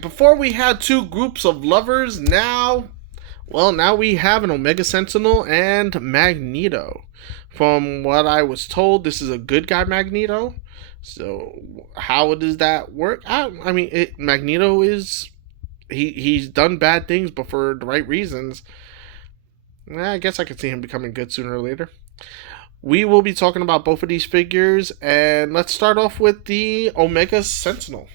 Before we had two groups of lovers, now we have an Omega Sentinel and Magneto. From what I was told, this is a good guy Magneto. So how does that work? I mean, Magneto is he's done bad things, but for the right reasons. I guess I could see him becoming good sooner or later. We will be talking about both of these figures, and let's start off with the Omega Sentinel.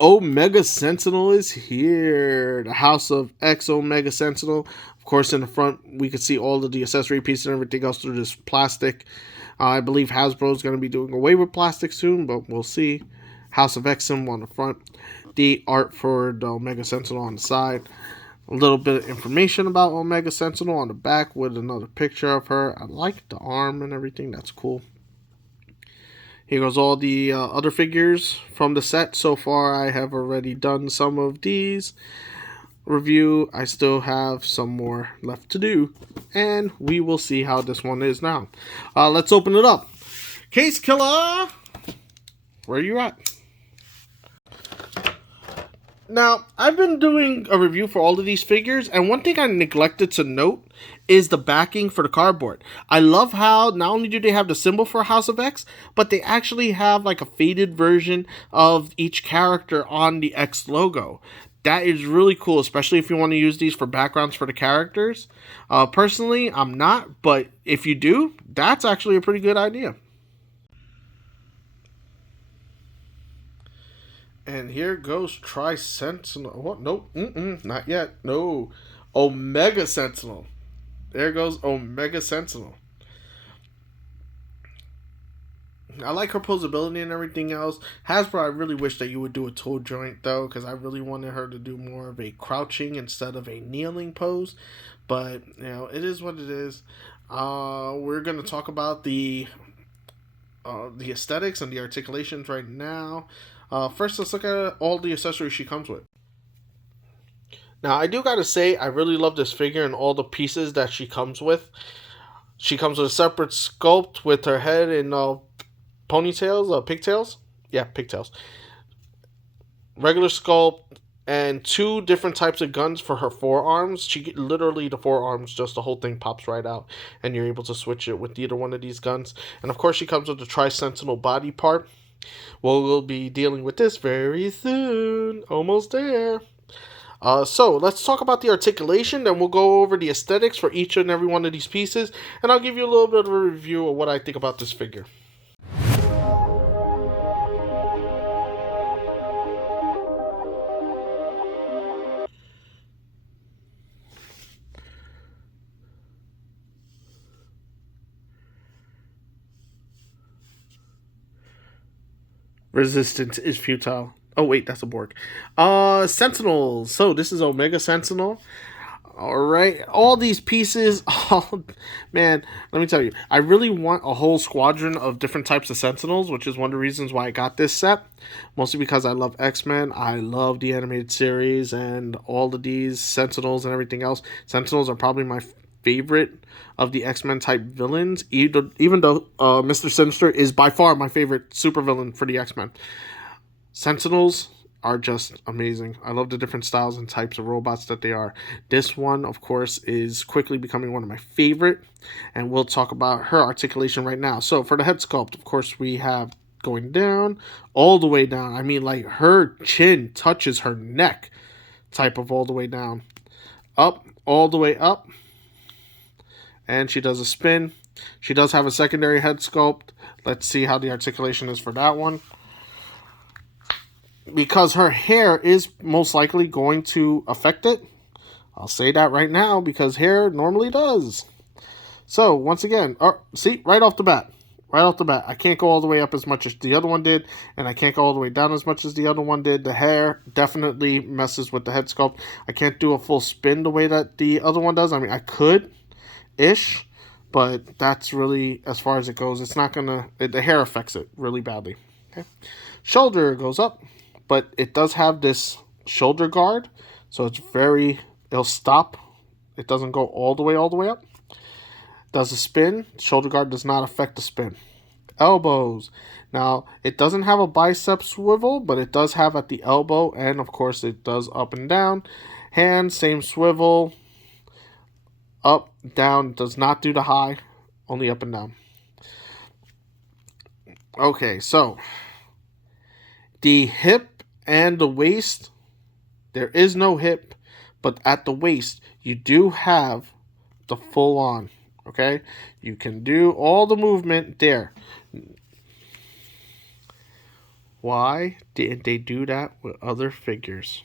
Omega Sentinel is here. The House of X Omega Sentinel. Of course, in the front, we can see all of the accessory pieces and everything else through this plastic. I believe Hasbro is going to be doing away with plastic soon, but we'll see. House of X symbol on the front. The art for the Omega Sentinel on the side. A little bit of information about Omega Sentinel on the back with another picture of her. I like the arm and everything. That's cool. Here goes all the other figures from the set. So far, I have already done some of these review. I still have some more left to do, and we will see how this one is now. Let's open it up. Case Killer, where are you at? Now, I've been doing a review for all of these figures, and one thing I neglected to note is the backing for the cardboard. I love how not only do they have the symbol for House of X, but they actually have like a faded version of each character on the X logo. That is really cool, especially if you want to use these for backgrounds for the characters. Personally, I'm not, but if you do, that's actually a pretty good idea. And here goes Tri-Sentinel. What? Nope. Not yet. No. Omega Sentinel. There goes Omega Sentinel. I like her posability and everything else. Hasbro, I really wish that you would do a toe joint, though, because I really wanted her to do more of a crouching instead of a kneeling pose. But, it is what it is. We're going to talk about the aesthetics and the articulations right now. First, let's look at all the accessories she comes with. Now, I do gotta say, I really love this figure and all the pieces that she comes with. She comes with a separate sculpt with her head in ponytails, pigtails? Yeah, pigtails. Regular sculpt, and two different types of guns for her forearms. Literally, the forearms, just the whole thing pops right out, and you're able to switch it with either one of these guns. And of course, she comes with the Tri-Sentinel body part. We'll be dealing with this very soon. Almost there. So let's talk about the articulation, then we'll go over the aesthetics for each and every one of these pieces, and I'll give you a little bit of a review of what I think about this figure. Resistance is futile. Oh wait, that's a Borg. Sentinels. So this is Omega Sentinel. All right, all these pieces. Oh man, let me tell you, I really want a whole squadron of different types of Sentinels, which is one of the reasons why I got this set. Mostly because I love X-Men, I love the animated series, and all of these Sentinels and everything else. Sentinels are probably my favorite of the X-Men type villains, even though Mr. Sinister is by far my favorite supervillain for the X-Men. Sentinels are just amazing. I love the different styles and types of robots that they are. This one, of course, is quickly becoming one of my favorite, and we'll talk about her articulation right now. So for the head sculpt, of course, we have going down, all the way down. I mean, like, her chin touches her neck type of all the way down. Up, all the way up. And she does a spin. She does have a secondary head sculpt. Let's see how the articulation is for that one. because her hair is most likely going to affect it. I'll say that right now because hair normally does. So, once again, see, right off the bat, I can't go all the way up as much as the other one did, and I can't go all the way down as much as the other one did. The hair definitely messes with the head sculpt. I can't do a full spin the way that the other one does. I mean, I could-ish, but that's really as far as it goes. It's not gonna, the hair affects it really badly. Okay. Shoulder goes up, but it does have this shoulder guard, so it'll stop. It doesn't go all the way up. Does a spin. Shoulder guard does not affect the spin. Elbows. Now, it doesn't have a bicep swivel, but it does have at the elbow, and of course it does up and down. Hands, same swivel. Up, down, does not do the high, only up and down. Okay, so the hip and the waist, there is no hip, but at the waist, you do have the full on. Okay, you can do all the movement there. Why didn't they do that with other figures?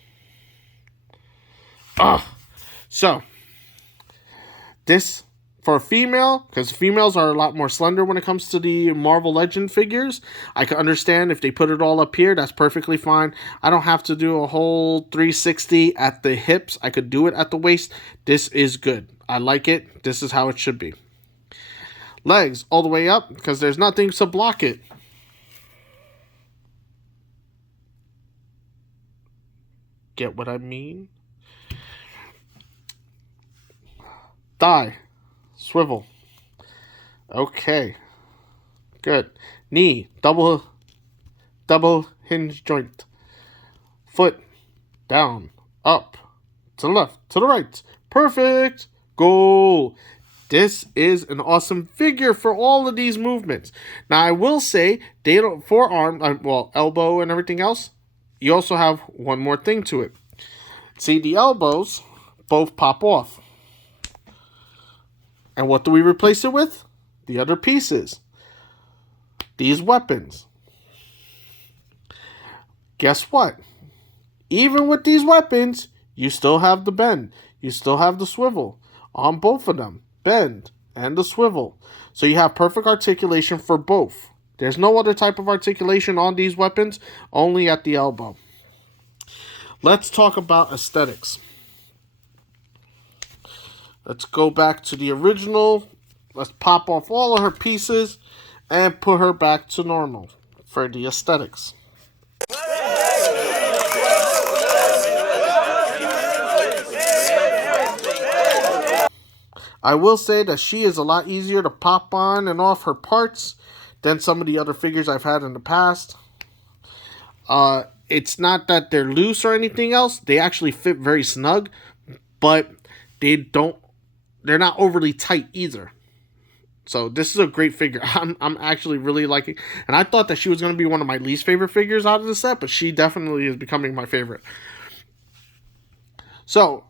So this for a female, because females are a lot more slender when it comes to the Marvel Legend figures. I can understand if they put it all up here, that's perfectly fine. I don't have to do a whole 360 at the hips. I could do it at the waist. This is good. I like it. This is how it should be. Legs all the way up because there's nothing to block it. Get what I mean? Thigh. Swivel. Okay. Good. Knee. Double hinge joint. Foot. Down. Up. To the left. To the right. Perfect. Goal. This is an awesome figure for all of these movements. Now, I will say, they don't, forearm, elbow and everything else, you also have one more thing to it. See, the elbows both pop off. And what do we replace it with? The other pieces. These weapons. Guess what? Even with these weapons, you still have the bend. You still have the swivel on both of them. Bend and the swivel. So you have perfect articulation for both. There's no other type of articulation on these weapons, only at the elbow. Let's talk about aesthetics. Let's go back to the original. Let's pop off all of her pieces and put her back to normal for the aesthetics. I will say that she is a lot easier to pop on and off her parts than some of the other figures I've had in the past. It's not that they're loose or anything else. They actually fit very snug, but they're not overly tight either. So this is a great figure. I'm actually really liking, and I thought that she was going to be one of my least favorite figures out of the set, but she definitely is becoming my favorite. So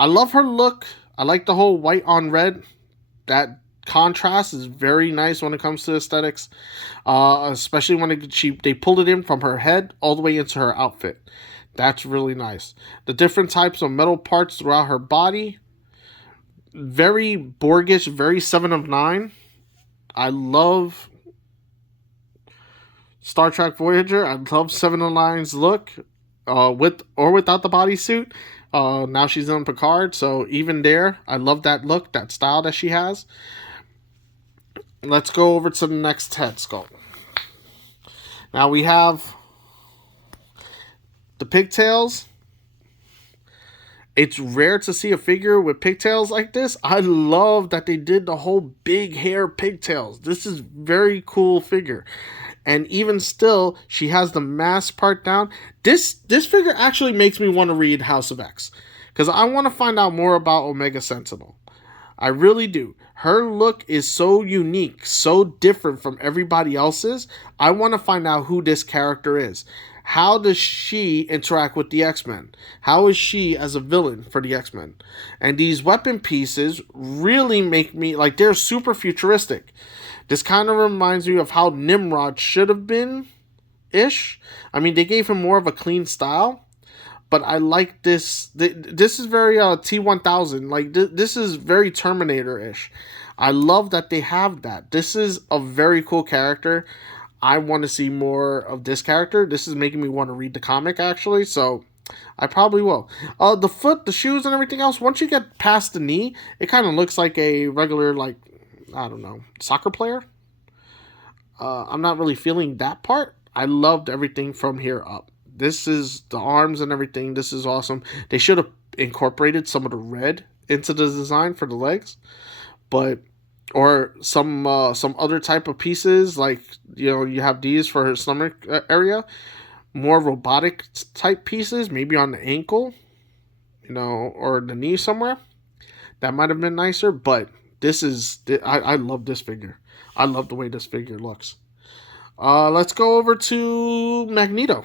I love her look. I like the whole white on red. That contrast is very nice when it comes to aesthetics, especially when they pulled it in from her head all the way into her outfit. That's really nice. The different types of metal parts throughout her body, very Borgish, very 7 of 9. I love Star Trek Voyager. I love 7 of 9's look, with or without the bodysuit. Now she's on Picard, so even there, I love that look, that style that she has. Let's go over to the next head sculpt. Now we have the pigtails. It's rare to see a figure with pigtails like this. I love that they did the whole big hair pigtails. This is very cool figure. And even still, she has the mask part down. This figure actually makes me want to read House of X, because I want to find out more about Omega Sentinel. I really do. Her look is so unique, so different from everybody else's. I want to find out who this character is. How does she interact with the X-Men? How is she as a villain for the X-Men? And these weapon pieces really make me, like, they're super futuristic. This kind of reminds me of how Nimrod should have been ish. I mean, they gave him more of a clean style, but I like this. This is very T1000. Like this is very Terminator ish. I love that they have that. This is a very cool character. I want to see more of this character. This is making me want to read the comic actually. So I probably will. The foot, the shoes, and everything else. Once you get past the knee, it kind of looks like a regular, like, I don't know, soccer player. I'm not really feeling that part. I loved everything from here up. This is the arms and everything. This is awesome. They should have incorporated some of the red into the design for the legs, but or some other type of pieces, like, you know, you have these for her stomach area, more robotic type pieces, maybe on the ankle, you know, or the knee somewhere. That might have been nicer, but this is, I love this figure. I love the way this figure looks. Let's go over to Magneto.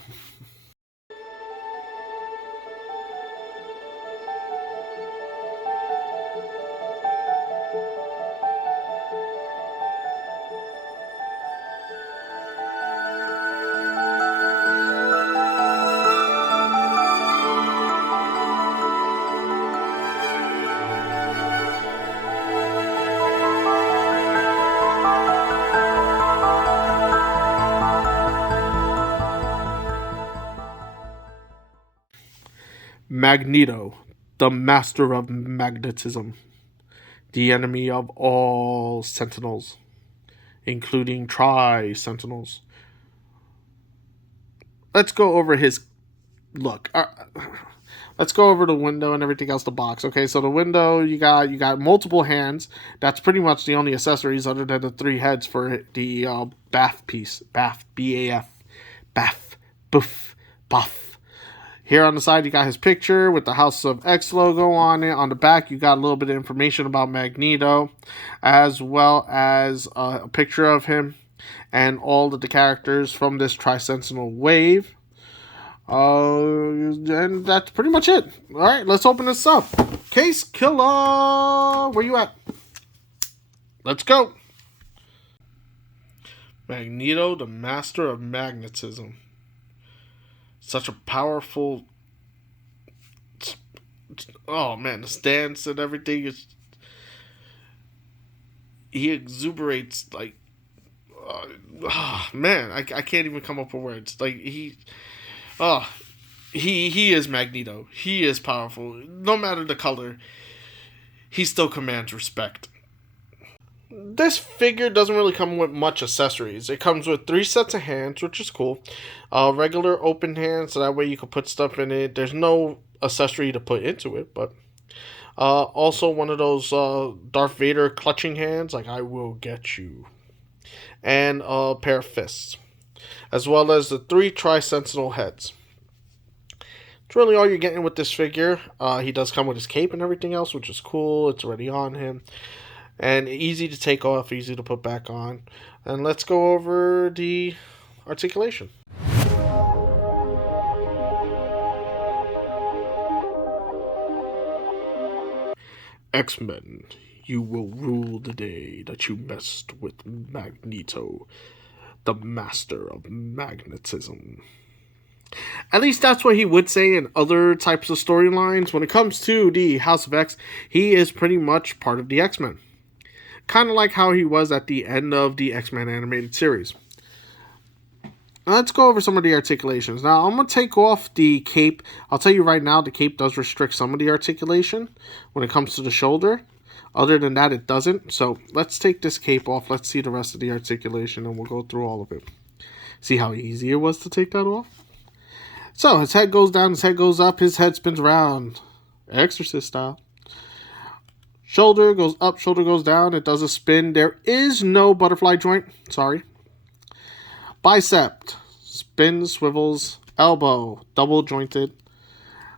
Magneto, the master of magnetism, the enemy of all Sentinels, including Sentinels. Let's go over his look. Let's go over the window and everything else. The box. Okay, so the window, you got multiple hands. That's pretty much the only accessories other than the three heads for the BAF piece. BAF, BAF, BAF, Boof, Buff. Here on the side, you got his picture with the House of X logo on it. On the back, you got a little bit of information about Magneto, as well as a picture of him and all of the characters from this Tri-Sentinel wave. And that's pretty much it. All right, let's open this up. Case Killer, where you at? Let's go. Magneto, the master of magnetism. Such a powerful, oh man, the stance and everything is, he exuberates like, man, I can't even come up with words. Like he is Magneto. He is powerful. No matter the color, he still commands respect. This figure doesn't really come with much accessories. It comes with 3 sets of hands, which is cool. Regular open hands, so that way you can put stuff in it. There's no accessory to put into it, but also one of those Darth Vader clutching hands, like I will get you. And a pair of fists. As well as the 3 Tri-Sentinel heads. It's really all you're getting with this figure. He does come with his cape and everything else, which is cool. It's already on him. And easy to take off, easy to put back on. And let's go over the articulation. X-Men, you will rule the day that you messed with Magneto, the master of magnetism. At least that's what he would say in other types of storylines. When it comes to the House of X, he is pretty much part of the X-Men. Kind of like how he was at the end of the X-Men animated series. Let's go over some of the articulations. Now, I'm going to take off the cape. I'll tell you right now, the cape does restrict some of the articulation when it comes to the shoulder. Other than that, it doesn't. So, let's take this cape off. Let's see the rest of the articulation, and we'll go through all of it. See how easy it was to take that off? So, his head goes down, his head goes up, his head spins around. Exorcist style. Shoulder goes up, shoulder goes down. It does a spin. There is no butterfly joint. Sorry. Bicep. Spins, swivels. Elbow. Double jointed.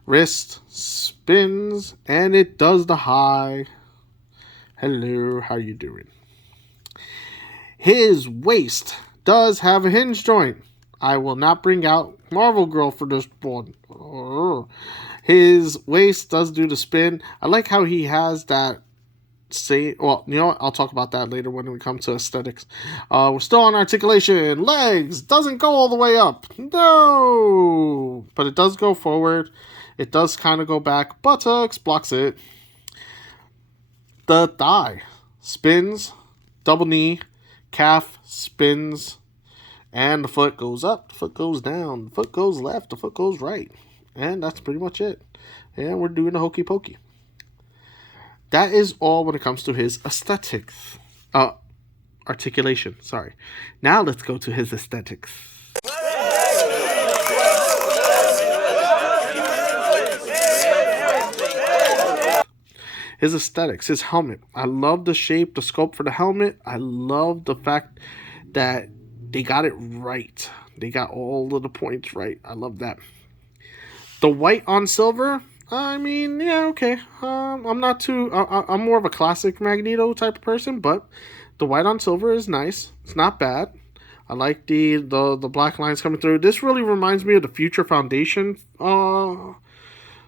Wrist. Spins. And it does the high. Hello. How you doing? His waist does have a hinge joint. I will not bring out Marvel Girl for this one. His waist does do the spin. I like how he has that say, well, you know what? I'll talk about that later when we come to aesthetics. We're still on articulation. Legs doesn't go all the way up. No, but it does go forward. It does kind of go back. Buttocks blocks it. The thigh spins, double knee, calf spins, and the foot goes up, the foot goes down, the foot goes left, the foot goes right. And that's pretty much it. And we're doing the hokey pokey. That is all when it comes to his aesthetics. Articulation, sorry. Now let's go to his aesthetics. His aesthetics, his helmet. I love the shape, the sculpt for the helmet. I love the fact that they got it right. They got all of the points right. I love that. The white on silver, I mean, yeah, okay. I'm not too... I'm more of a classic Magneto type of person, but the white on silver is nice. It's not bad. I like the black lines coming through. This really reminds me of the Future Foundation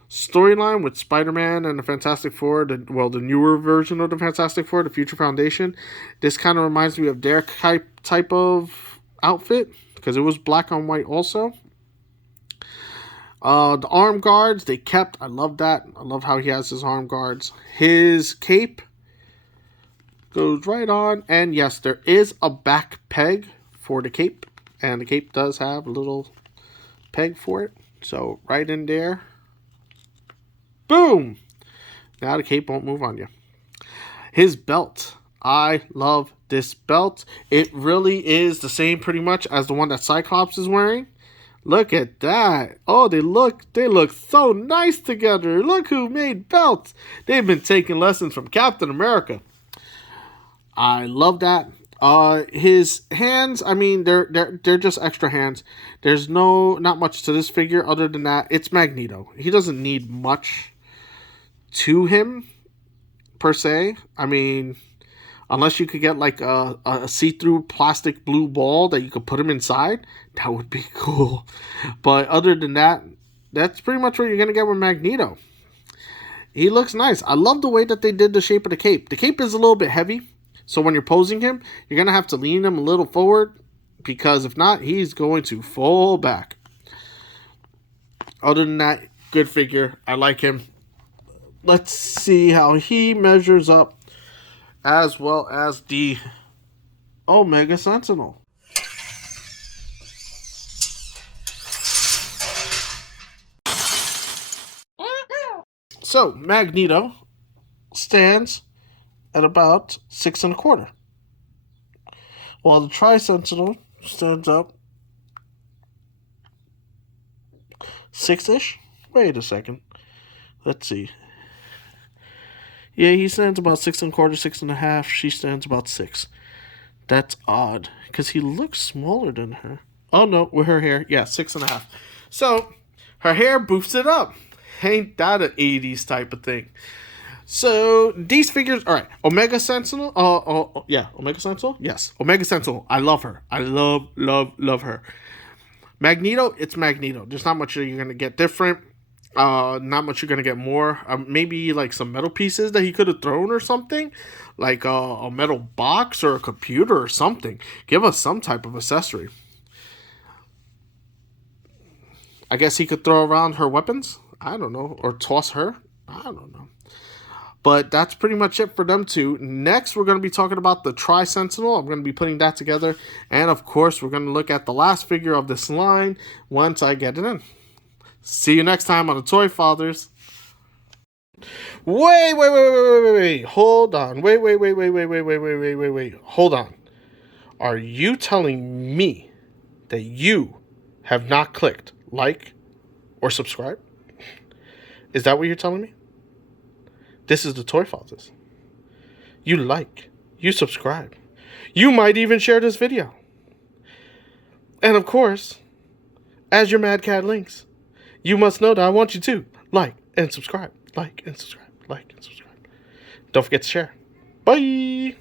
storyline with Spider-Man and the Fantastic Four. The newer version of the Fantastic Four, the Future Foundation. This kind of reminds me of their type of outfit because it was black on white also. The arm guards, they kept. I love that. I love how he has his arm guards. His cape goes right on. And yes, there is a back peg for the cape. And the cape does have a little peg for it. So right in there. Boom! Now the cape won't move on you. His belt. I love this belt. It really is the same pretty much as the one that Cyclops is wearing. Look at that. Oh, they look so nice together. Look who made belts. They've been taking lessons from Captain America. I love that. His hands, I mean, they're just extra hands. There's not much to this figure other than that. It's Magneto. He doesn't need much to him per se. I mean, unless you could get like a see-through plastic blue ball that you could put him inside, that would be cool. But other than that, that's pretty much what you're going to get with Magneto. He looks nice. I love the way that they did the shape of the cape. The cape is a little bit heavy, so when you're posing him, you're going to have to lean him a little forward, because if not, he's going to fall back. Other than that, good figure. I like him. Let's see how he measures up, as well as the Omega Sentinel. So, Magneto stands at about 6 1/4, while the Tri-Sentinel stands up 6-ish. Wait a second. Let's see. Yeah, he stands about 6 1/4, 6 1/2. She stands about 6. That's odd, because he looks smaller than her. Oh, no, with her hair. Yeah, 6 1/2. So, her hair boofs it up. Ain't that an 80s type of thing? So, these figures... All right, Omega Sentinel. Yeah, Omega Sentinel? Yes, Omega Sentinel. I love her. I love her. Magneto, it's Magneto. There's not much you're going to get different. Not much you're gonna get more. Maybe like some metal pieces that he could have thrown or something, like a metal box or a computer or something. Give us some type of accessory. I guess he could throw around her weapons. I don't know, or toss her. I don't know. But that's pretty much it for them two. Next, we're going to be talking about the Tri-Sentinel. I'm going to be putting that together. And, of course, we're going to look at the last figure of this line once I get it in. See you next time on the Toy Fathers. Wait. Hold on. Wait. Hold on. Are you telling me that you have not clicked like or subscribe? Is that what you're telling me? This is the Toy Fathers. You like, you subscribe. You might even share this video. And of course, as your Mad Cat links, you must know that I want you to like and subscribe. Like and subscribe. Like and subscribe. Don't forget to share. Bye.